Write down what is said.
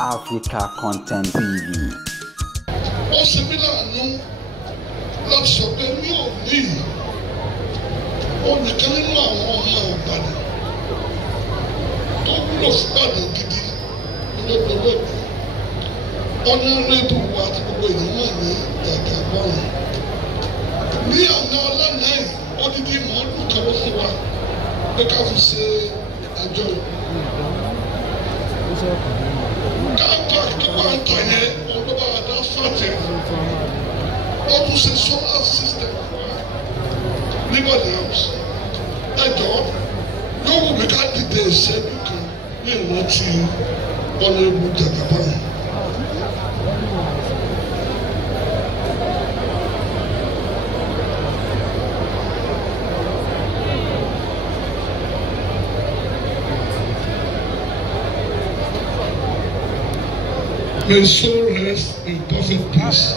Africa Content TV. Ó ṣe mí láàánú láti sọ pé ní òní ó nìkan nínú àwọn ọmọ Ìbàdàn tó wúlò fún Ìbàdàn gidi lọ́dọọdọ ọ̀nàrẹ́bù wa àti gbogbo ènìyàn ní Jagaban. Ní àná ọlọ́nà yìí odidi màálù kan ló fún wa pé ká fi ṣe àjọyọ̀. Káàtó tó wà ń tà yẹn ọlọ́ba àdá fàtẹ̀ ó tún ṣe solar system nígbàdí house. Ẹjọ́ yóò wù mí ká dìde ìṣẹ́jú kan ní ìrántí ọ̀nàrẹ́bù Jagaban. May soul rest in perfect peace.